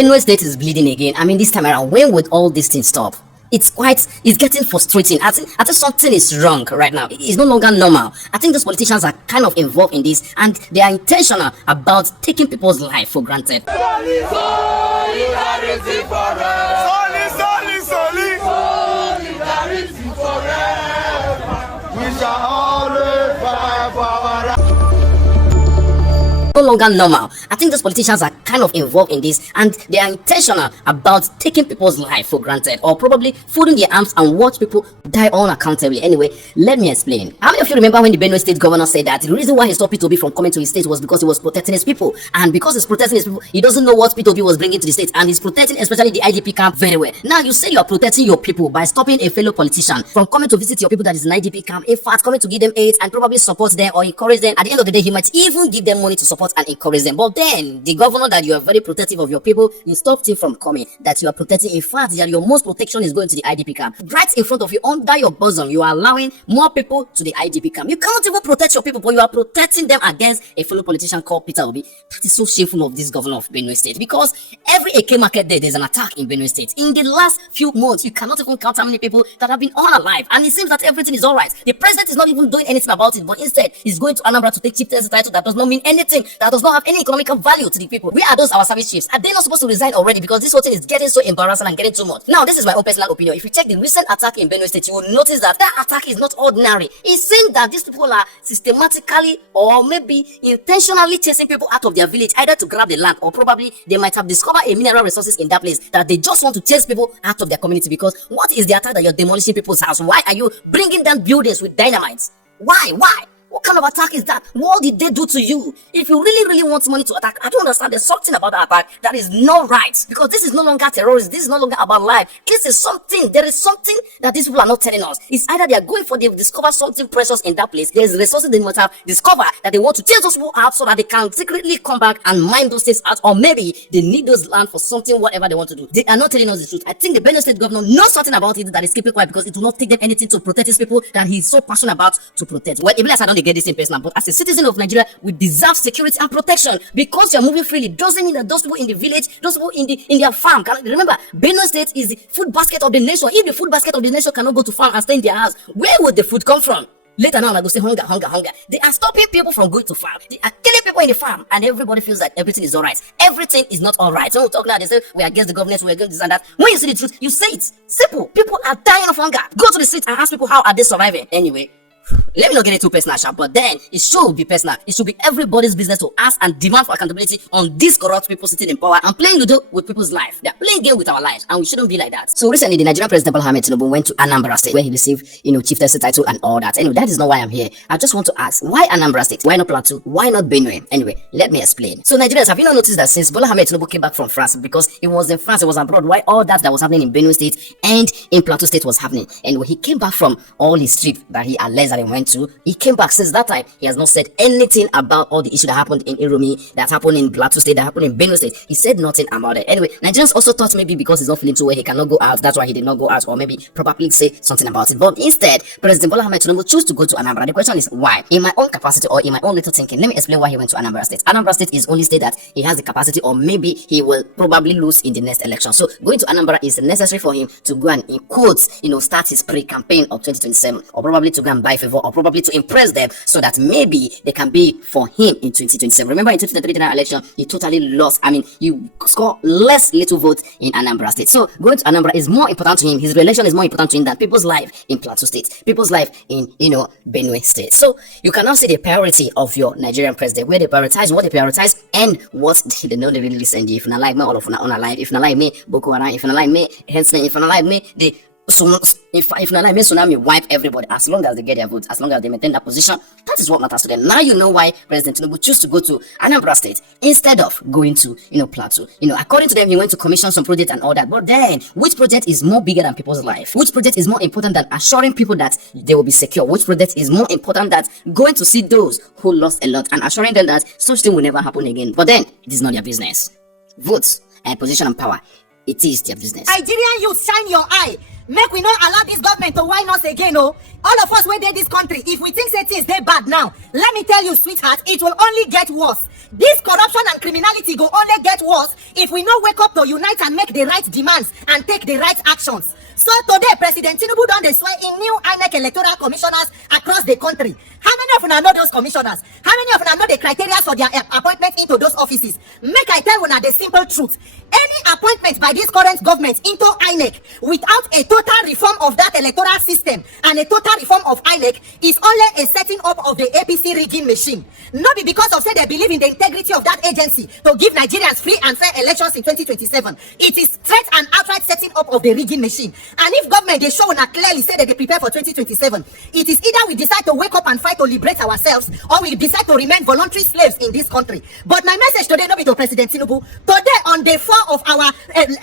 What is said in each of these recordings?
Benue State is bleeding again. I mean, this time around, when would all these things stop? It's getting frustrating. I think something is wrong right now. It's no longer normal. I think those politicians are kind of involved in this, and they are intentional about taking people's life for granted. Solidarity forever. Solidarity forever. We shall always fight for our rights. No longer normal. I think those politicians are kind of involved in this, and they are intentional about taking people's life for granted, or probably folding their arms and watch people die unaccountably. Anyway, let me explain. How many of you remember when the Benue state governor said that the reason why he stopped P2B from coming to his state was because he was protecting his people, and because he's protecting his people, he doesn't know what P2B was bringing to the state, and he's protecting especially the IDP camp very well. Now you say you are protecting your people by stopping a fellow politician from coming to visit your people that is in IDP camp, in fact coming to give them aid and probably support them or encourage them. At the end of the day, he might even give them money to support and encourage them. But then the governor that you are very protective of your people, you stopped him from coming, that you are protecting. In fact, that your most protection is going to the IDP camp. Right in front of you, under your bosom, you are allowing more people to the IDP camp. You can't even protect your people, but you are protecting them against a fellow politician called Peter Obi. That is so shameful of this governor of Benue State, because every AK market day there's an attack in Benue State. In the last few months, you cannot even count how many people that have been unalive, and it seems that everything is all right. The president is not even doing anything about it, but instead he's going to Anambra to take chieftaincy title that does not mean anything, that does not have any economical value to the people. We are those our service chiefs. Are they not supposed to resign already? Because this whole thing is getting so embarrassing and getting too much. Now, this is my own personal opinion. If you check the recent attack in Benue State, you will notice that that attack is not ordinary. It seems that these people are systematically or maybe intentionally chasing people out of their village, either to grab the land, or probably they might have discovered a mineral resources in that place that they just want to chase people out of their community. Because what is the attack that you're demolishing people's house? Why are you bringing down buildings with dynamite? Why? What kind of attack is that? What did they do to you? If you really want money to attack, I don't understand. There's something about the attack that is not right. Because this is no longer terrorism. This is no longer about life. This is something. There is something that these people are not telling us. It's either they are going for, they've discovered something precious in that place. There's resources they must have discovered that they want to chase those people out so that they can secretly come back and mine those states out. Or maybe they need those land for something, whatever they want to do. They are not telling us the truth. I think the Benue State governor knows something about it that is keeping quiet, because it will not take them anything to protect his people that he's so passionate about to protect. Well, even as I don't get this in person, but as a citizen of Nigeria, we deserve security and protection. Because you're moving freely doesn't mean that those people in the village, those people in their farm remember, Benue State is the food basket of the nation. If the food basket of the nation cannot go to farm and stay in their house, where would the food come from? Later now, I go say hunger. They are stopping people from going to farm. They are killing people in the farm, and everybody feels like everything is alright. Everything is not alright. So we talk now, they say we are against the government, we are against this and that. When you see the truth, you say it. Simple. People are dying of hunger. Go to the street and ask people how are they surviving. Anyway, let me not get it too personal, but then it should be personal. It should be everybody's business to ask and demand for accountability on these corrupt people sitting in power and playing Ludo with people's life. They're playing game with our lives, and we shouldn't be like that. So recently, the Nigerian President Bola Ahmed Tinubu went to Anambra State, where he received, chieftaincy title and all that. Anyway, that is not why I'm here. I just want to ask, why Anambra State? Why not Plateau? Why not Benue? Anyway, let me explain. So Nigerians, have you not noticed that since Bola Ahmed Tinubu came back from France, because he was in France, he was abroad, why all that was happening in Benue State and in Plateau State was happening? And when he came back from all his trip that he allegedly went to, he came back. Since that time, he has not said anything about all the issue that happened in Iromi, that happened in Plateau State, that happened in Benue State. He said nothing about it. Anyway, Nigerians also thought maybe because he's not feeling too well, he cannot go out. That's why he did not go out, or maybe probably say something about it. But instead, President Bola Ahmed Tinubu chose to go to Anambra. The question is why? In my own capacity, or in my own little thinking, let me explain why he went to Anambra State. Anambra State is only state that he has the capacity, or maybe he will probably lose in the next election. So going to Anambra is necessary for him to go and, in quotes, start his pre-campaign of 2027, or probably to go and buy favor, or probably to impress them, so that maybe they can be for him in 2027. Remember, in 2023 general election, he totally lost. I mean, you score little votes in Anambra State. So going to Anambra is more important to him. His election is more important to him than people's life in Plateau State, people's life in Benue State. So you can now see the priority of your Nigerian president, where they prioritize, what they prioritize, and what they don't really listen to. If not like me, all of not like, if not like me, Boko Haram, if not like me, Herdsmen, if not like me, they if not like me, Tsunami wipe everybody. As long as they get their votes, as long as they maintain that position, that is what matters to them. Now you know why President Tinubu chose to go to Anambra State instead of going to Plateau. According to them, he went to commission some project and all that. But then, which project is more bigger than people's life? Which project is more important than assuring people that they will be secure? Which project is more important than going to see those who lost a lot and assuring them that such thing will never happen again? But then, it is not their business. Votes and position and power, it is their business. Nigerian youth, shine your eye. Make we not allow this government to whine us again, oh. All of us where they this country, if we think say things they bad now, let me tell you, sweetheart, it will only get worse. This corruption and criminality go only get worse if we not wake up to unite and make the right demands and take the right actions. So today, President Tinubu don dey swear in new INEC electoral commissioners across the country. How many of una know those commissioners? How many of una know the criteria for their appointment into those offices? Make I tell una the simple truth. Any appointment by this current government into INEC without a total reform of that electoral system and a total reform of INEC is only a setting up of the APC rigging machine. Not be because of say they believe in the integrity of that agency to give Nigerians free and fair elections in 2027. It is straight and outright setting up of the rigging machine. And if government they show una clearly say that they prepare for 2027, it is either we decide to wake up and fight to liberate ourselves, or we decide to remain voluntary slaves in this country. But my message today not be to President Tinubu. Today on day 4 of our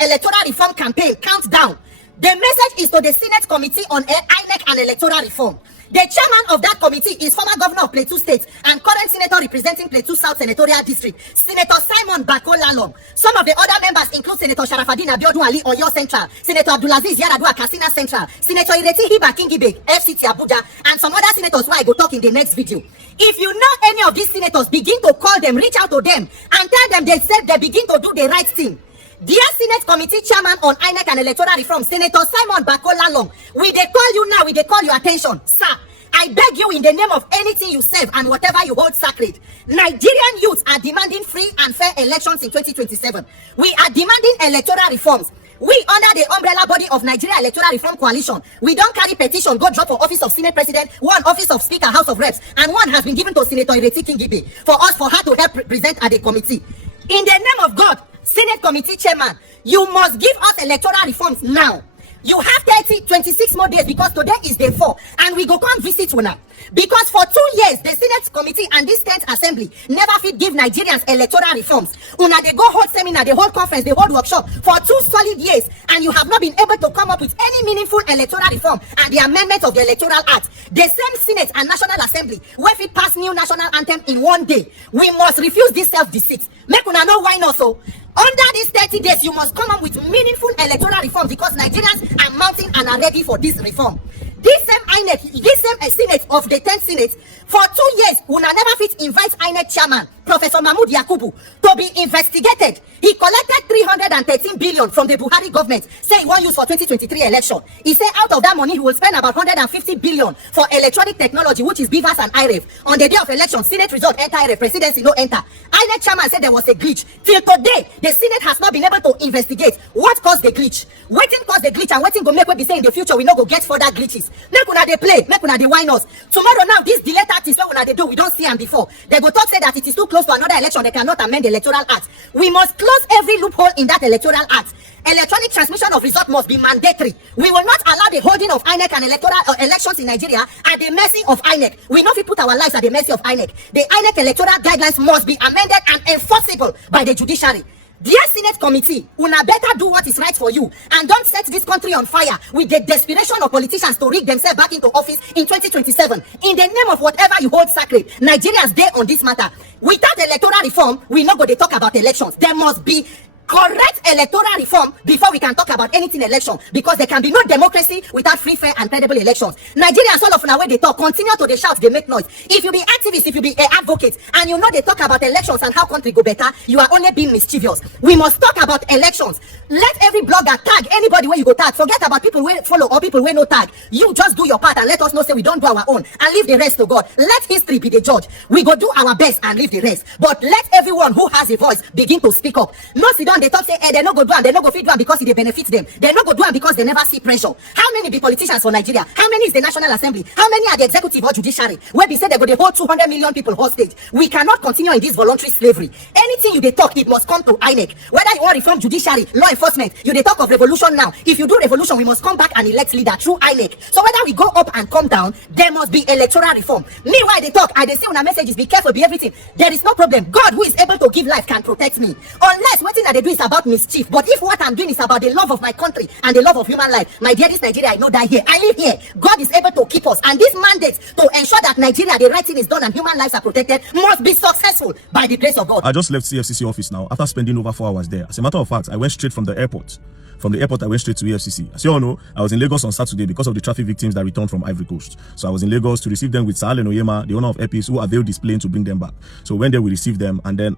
electoral reform campaign countdown, the message is to the Senate Committee on INEC and Electoral Reform. The chairman of that committee is former governor of Plateau State and current senator representing Plateau South Senatorial District, Senator Simon K1Llēd. Some of the other members include Senator Sharafaddin Abiodun Ali Oyo Central, Senator Abdulaziz Yaradua Katsina Central, Senator Ireti Hiba Kingibe FCT Abuja, and some other senators who I go talk in the next video. If you know any of these senators, begin to call them, reach out to them, and tell them they said they begin to do the right thing. Dear Senate Committee Chairman on INEC and Electoral Reform, Senator Simon K1Llēd, we they call you now, we they call your attention. Sir, I beg you in the name of anything you serve and whatever you hold sacred, Nigerian youths are demanding free and fair elections in 2027. We are demanding electoral reforms. We under the umbrella body of Nigeria Electoral Reform Coalition, we don't carry petition, go drop for office of Senate President, one office of Speaker, House of Reps, and one has been given to Senator Ireti Kingibe for her to help present at the committee. In the name of God, Senate Committee Chairman, you must give us electoral reforms now. You have 26 more days because today is day 4 and we go come visit una. Because for 2 years, the Senate Committee and this 10th Assembly never fit give Nigerians electoral reforms. Una they go hold seminar, they hold conference, they hold workshop for 2 solid years and you have not been able to come up with any meaningful electoral reform and the amendment of the Electoral Act. The same Senate and National Assembly where we pass new national anthem in 1 day. We must refuse this self-deceit. Make una know why not so. Under these 30 days, you must come up with meaningful electoral reforms because Nigerians are mounting and are ready for this reform. This same INEC, this same Senate of the 10th Senate, for 2 years, una never fit invite INEC chairman, Professor Mahmood Yakubu, to be investigated. He collected 313 billion from the Buhari government, say he won't use for 2023 election. He said out of that money, he will spend about 150 billion for electronic technology, which is BVAS and IREF. On the day of election, Senate result enter IREF, presidency no enter. INEC chairman said there was a glitch. Till today, the Senate has not been able to investigate what caused the glitch. Waiting caused the glitch and waiting go make we be saying in the future we no go get further glitches. Make una dey play, make una dey whine us. Tomorrow now, this delay tactics wey una dey do, we don't see them before. They go talk say that it is too close to another election, they cannot amend the Electoral Act. We must close every loophole in that Electoral Act. Electronic transmission of result must be mandatory. We will not allow the holding of INEC and electoral elections in Nigeria at the mercy of INEC. We know we put our lives at the mercy of INEC. The INEC electoral guidelines must be amended and enforceable by the judiciary. Dear Senate Committee, una better do what is right for you and don't set this country on fire with the desperation of politicians to rig themselves back into office in 2027. In the name of whatever you hold sacred, Nigerians dey on this matter. Without electoral reform, we not go to talk about elections. There must be correct electoral reform before we can talk about anything election, because there can be no democracy without free, fair and credible elections. Nigerians all of now when they talk, continue to they shout, they make noise. If you be activist, if you be an advocate and you know they talk about elections and how country go better, you are only being mischievous. We must talk about elections. Let every blogger tag anybody where you go tag. Forget about people who follow or people who no tag. You just do your part and let us know say we don't do our own and leave the rest to God. Let history be the judge. We go do our best and leave the rest. But let everyone who has a voice begin to speak up. No sit down, they talk say, they no go do and they no go fit do and because it benefits them. They no go do and because they never see pressure. How many be politicians for Nigeria? How many is the National Assembly? How many are the executive or judiciary? Where they say they go they hold 200 million people hostage. We cannot continue in this voluntary slavery. Anything you they talk, it must come to INEC. Whether you want reform judiciary, law enforcement, you they talk of revolution now. If you do revolution, we must come back and elect leader through INEC. So whether we go up and come down, there must be electoral reform. Meanwhile, they talk, they say on our messages, be careful, be everything. There is no problem. God who is able to give life can protect me. Unless what thing that they do is about mischief. But if what I'm doing is about the love of my country and the love of human life, my dear, this Nigeria, I know die here. I live here. God is able to keep us. And this mandate to ensure that Nigeria, the right thing is done and human lives are protected, must be successful by the grace of God. I just left CFCC office now after spending over 4 hours there. As a matter of fact, I went straight from the airport. From the airport, I went straight to EFCC. As you all know, I was in Lagos on Saturday because of the traffic victims that returned from Ivory Coast. So I was in Lagos to receive them with Sahal and Oyema, the owner of Epis, who availed this plane to bring them back. So when they will receive them, and then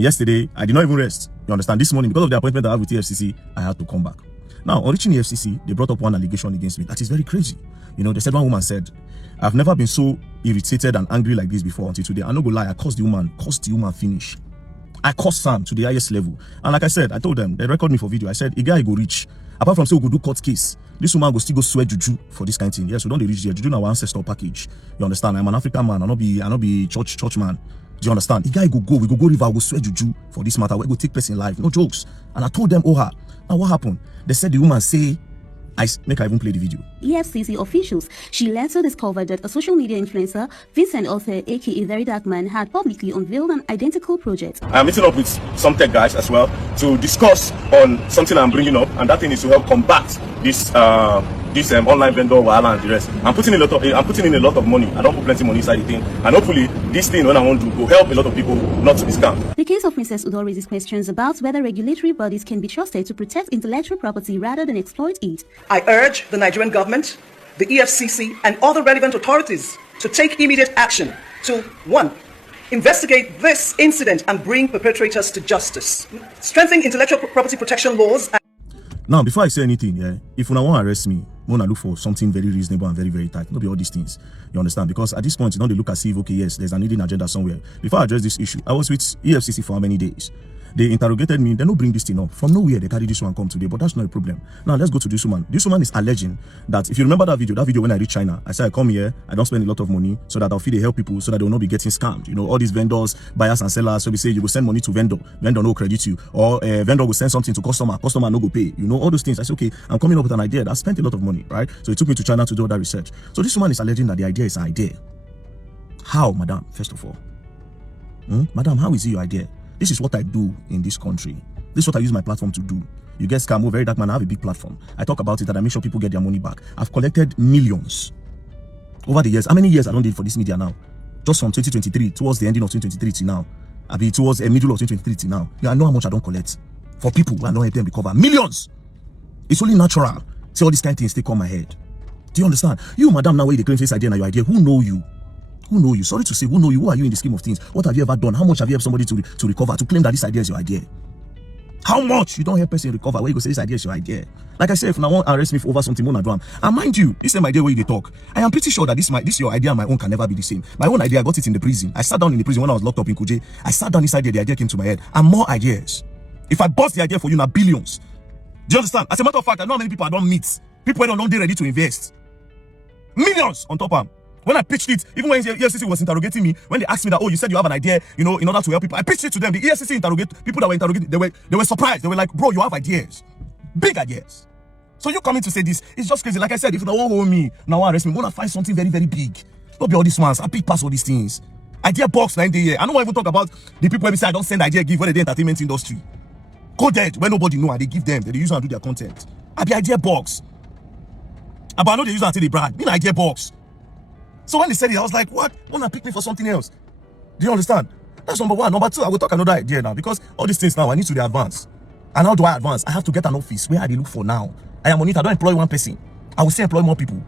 yesterday, I did not even rest. You understand? This morning, because of the appointment I have with EFCC, I had to come back. Now, on reaching EFCC, they brought up one allegation against me. That is very crazy. You know, they said, one woman said, I've never been so irritated and angry like this before until today. I'm not gonna lie, I cursed the woman finish. I cursed Sam to the highest level. And like I said, I told them, they record me for video. I said, a guy go reach. Apart from say we go do court case, this woman go still go swear juju for this kind of thing. Yes, we don't reach there. Juju now our ancestor package. You understand? I'm an African man. I not be church man. Do you understand? The guy we go river, go swear juju for this matter. We go take place in life. No jokes. And I told them, now what happened? They said the woman say, I even play the video. EFCC officials, she later discovered that a social media influencer, Vincent Author, aka Very Dark Man, had publicly unveiled an identical project. I'm meeting up with some tech guys as well to discuss on something I'm bringing up, and that thing is to help combat this online vendor wahala and the rest. I'm putting in a lot of money. I don't put plenty money inside the thing, and hopefully this thing, when I want to, will help a lot of people not to be scammed. The case of Princess Udo raises questions about whether regulatory bodies can be trusted to protect intellectual property rather than exploit it. I urge the Nigerian government, the EFCC, and other relevant authorities to take immediate action to 1. Investigate this incident and bring perpetrators to justice. Strengthen intellectual property protection laws. Now, before I say anything, if you want to arrest me, I want to look for something very reasonable and very, very tight. Not be all these things. You understand? Because at this point, you know, they look as if, okay, yes, there's an hidden agenda somewhere. Before I address this issue, I was with EFCC for how many days? They interrogated me. They don't bring this thing up. From nowhere, they carry this one come today, but that's not a problem. Now, let's go to this woman. This woman is alleging that, if you remember that video when I reached China, I said, I come here, I don't spend a lot of money so that I'll feed the help people so that they will not be getting scammed. You know, all these vendors, buyers and sellers, so we say you will send money to vendor no credit you, or vendor will send something to customer no go pay. You know, all those things. I said, okay, I'm coming up with an idea that spent a lot of money, right? So it took me to China to do all that research. So this woman is alleging that the idea is an idea. How, madam, first of all? Madam, how is it your idea? This is what I do in this country. This is what I use my platform to do. You get scam, Very Dark Man, I have a big platform. I talk about it and I make sure people get their money back. I've collected millions over the years. How many years I don't do it for this media now? Just from 2023 towards the ending of 2023 till now. I mean, towards the middle of 2023 till now. Yeah, I know how much I don't collect for people who I don't help them recover. Millions. It's only natural. See, all these kind of things, they come my head. Do you understand? You, madam, now where they claim this idea and your idea, who know you? Who know you? Sorry to say, who know you? Who are you in the scheme of things? What have you ever done? How much have you helped somebody to recover, to claim that this idea is your idea? How much? You don't help person recover where you go say this idea is your idea. Like I said, if now want to arrest me for over something more than drum. And mind you, this is my idea where you talk. I am pretty sure that this your idea and my own can never be the same. My own idea, I got it in the prison. I sat down in the prison when I was locked up in Kuje. I sat down inside there, the idea came to my head. And more ideas. If I bust the idea for you now, billions. Do you understand? As a matter of fact, I know how many people I don't meet. People who don't ready to invest. Millions on top of them. When I pitched it, even when the EFCC was interrogating me, when they asked me that, oh, you said you have an idea, you know, in order to help people, I pitched it to them. The EFCC people that were interrogating, they were surprised. They were like, bro, you have ideas, big ideas. So you coming to say this? It's just crazy. Like I said, if you don't hold me, now arrest me, I'm gonna find something very, very big. Don't be all these ones. I pick past all these things. Idea box 90 years. I don't want to even talk about the people who say I don't send idea give when the entertainment industry. Go dead when nobody know and they give them. They use and do their content. I be idea box. But I know they use it until they brag. Me idea box. So when they said it, I was like, what? Wanna pick me for something else? Do you understand? That's number one. Number two, I will talk another idea now because all these things now I need to advance. And how do I advance? I have to get an office. Where I look for now? I am on it. I don't employ one person. I will say employ more people.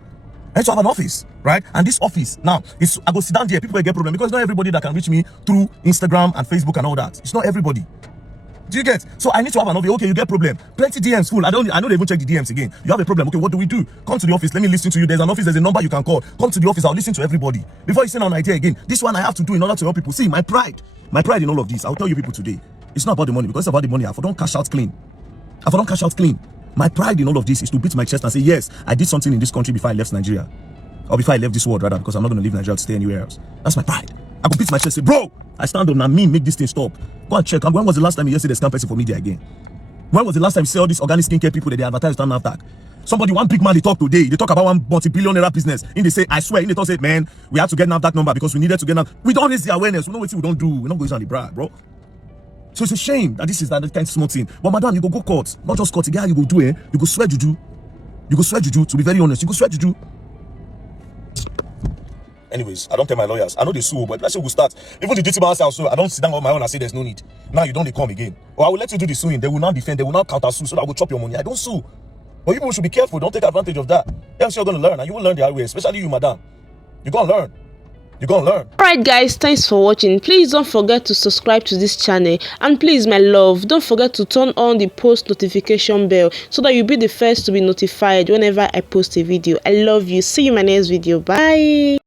I need to have an office, right? And this office now I go sit down there. People will get problem because not everybody that can reach me through Instagram and Facebook and all that. It's not everybody. Do you get? So I need to have an office. Okay, you get problem. Plenty DMs full. I know they even check the DMs again. You have a problem. Okay, what do we do? Come to the office. Let me listen to you. There's an office. There's a number you can call. Come to the office. I'll listen to everybody. Before you send an idea again, this one I have to do in order to help people. See, my pride in all of this. I'll tell you people today. It's not about the money because it's about the money. I don't cash out clean. My pride in all of this is to beat my chest and say, yes, I did something in this country before I left Nigeria. Or before I left this world, rather, because I'm not going to leave Nigeria to stay anywhere else. That's my pride. I go beat my chest and say, bro, I stand up and make this thing stop. Go and check. When was the last time you see the scam person for media again? When was the last time you see all these organic skincare people that they advertise on NAFDAC? Somebody, one big man, they talk today. They talk about one multi-billion-dollar business. And they say, I swear, in the talk say, man, we have to get NAFDAC number because we needed to get NAFDAC. We don't raise the awareness. We know what we don't do. We're not going on the brag, bro. So it's a shame that this is that kind of small thing. But madam, you go court. Not just court. You go do it. You go swear juju. You go swear juju. To be very honest, you go swear juju. Anyways, I don't tell my lawyers. I know they sue, but let's say we'll start. Even the duty man house, so I don't sit down on my own and say there's no need. Now you don't come again. Or I will let you do the suing. They will not defend. They will not counter sue, so that I will chop your money. I don't sue. But people should be careful. Don't take advantage of that. Else you're going to learn, and you will learn the hard way, especially you, madam. You're going to learn. You're going to learn. Alright guys, thanks for watching. Please don't forget to subscribe to this channel. And please, my love, don't forget to turn on the post notification bell so that you'll be the first to be notified whenever I post a video. I love you. See you in my next video. Bye.